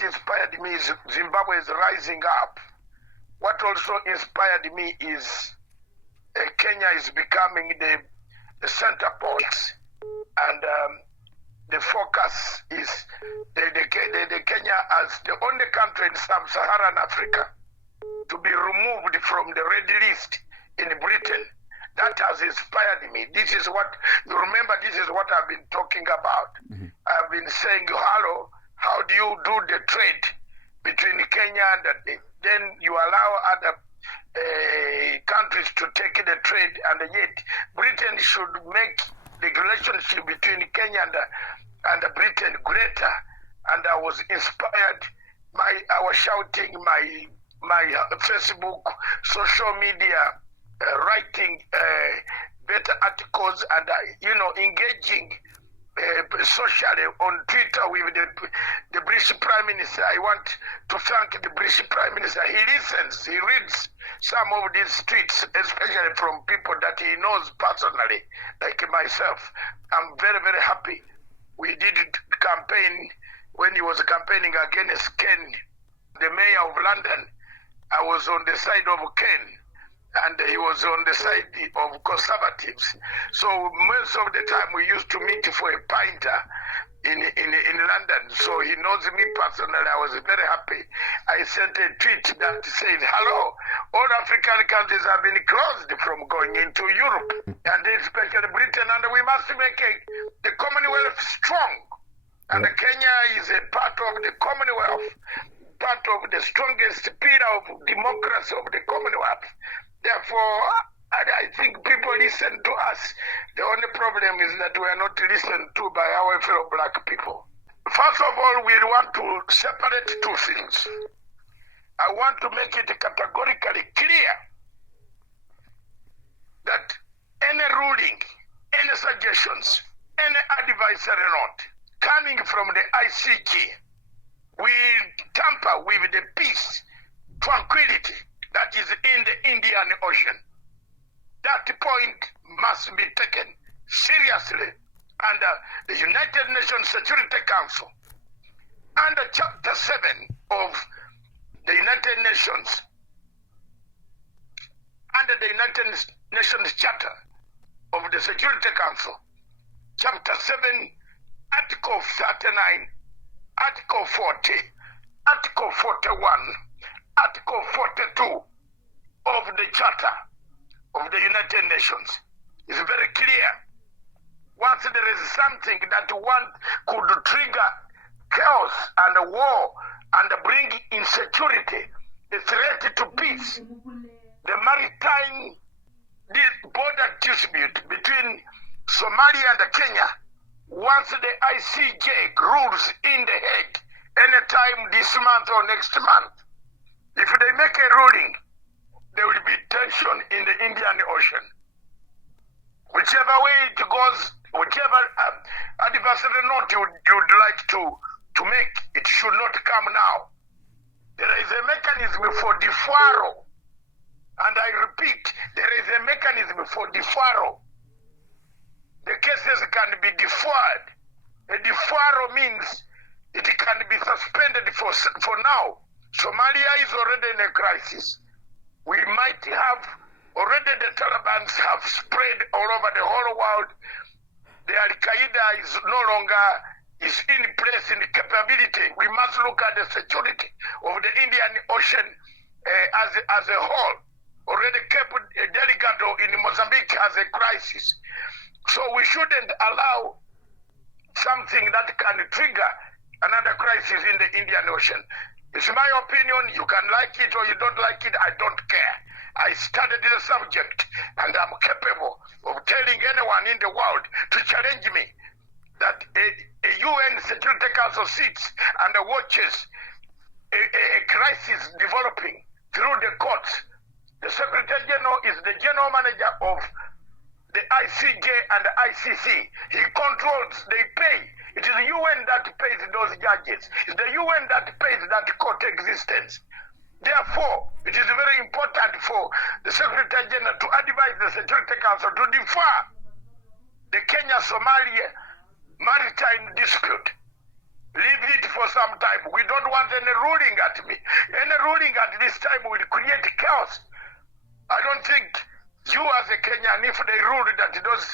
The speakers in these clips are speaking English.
what inspired me is Zimbabwe is rising up. What also inspired me is Kenya is becoming the center point, and the focus is the Kenya as the only country in sub-Saharan Africa to be removed from the red list in Britain. That has inspired me. This is what, you remember, this is what I've been talking about. I've been saying, hello, how do you do the trade between Kenya and then you allow other countries to take the trade, and yet Britain should make the relationship between Kenya and Britain greater. And I was inspired. I was shouting my Facebook, social media, writing better articles, and engaging socially on Twitter with the British Prime Minister. I want to thank the British Prime Minister. He listens, he reads some of these tweets, especially from people that he knows personally, like myself. I'm very, very happy. We did campaign when he was campaigning against Ken, the mayor of London. I was on the side of Ken, and he was on the side of Conservatives. So most of the time we used to meet for a pinter in London. So he knows me personally. I was very happy. I sent a tweet that said, hello, all African countries have been closed from going into Europe, and especially Britain, and we must make the Commonwealth strong. And Kenya is a part of the Commonwealth, part of the strongest pillar of democracy of the Commonwealth. Therefore, I think people listen to us. The only problem is that we are not listened to by our fellow black people. First of all, we want to separate two things. I want to make it categorically clear that any ruling, any suggestions, any advisory note coming from the ICJ will tamper with the peace, tranquility that is in the Indian Ocean. That point must be taken seriously under the United Nations Security Council, under Chapter 7 of the United Nations, under the United Nations Charter of the Security Council, Chapter 7, Article 39, Article 40, Article 41, Article 42 of the Charter of the United Nations is very clear. Once there is something that one could trigger chaos and war and bring insecurity, the threat to peace, the maritime border dispute between Somalia and Kenya, once the ICJ rules in The Hague anytime this month or next month, if they make a ruling, there will be tension in the Indian Ocean. Whichever way it goes, whichever adversary note you'd like to make, it should not come now. There is a mechanism for deferral. And I repeat, there is a mechanism for deferral. The cases can be deferred. A deferral means it can be suspended for now. Somalia is already in a crisis. We might have already, the Taliban have spread all over the whole world. The Al-Qaeda is no longer in place in capability. We must look at the security of the Indian Ocean as a whole. Already Cape Delgado in Mozambique has a crisis. So we shouldn't allow something that can trigger another crisis in the Indian Ocean. It's my opinion. You can like it or you don't like it. I don't care. I studied the subject and I'm capable of telling anyone in the world to challenge me that a UN Security Council sits and watches a crisis developing through the courts. The Secretary General is the general manager of the ICJ and the ICC. He controls, they pay. It is the UN that pays those judges. It's the UN that pays that court existence. Therefore, it is very important for the Secretary General to advise the Security Council to defer the Kenya Somalia Maritime dispute Leave it for some time. We don't want any ruling at me. Any ruling at this time will create chaos. I don't think you as a Kenyan, if they ruled that those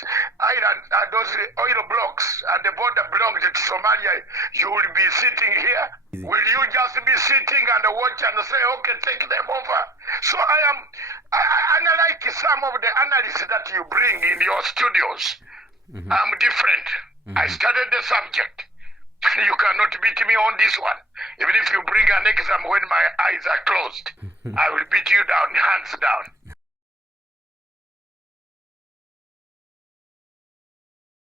those oil blocks and the border belong to Somalia, you will be sitting here. Will you just be sitting and watch and say, okay, take them over? So I like some of the analysis that you bring in your studios. I'm different. I studied the subject. You cannot beat me on this one. Even if you bring an exam when my eyes are closed, I will beat you down, hands down.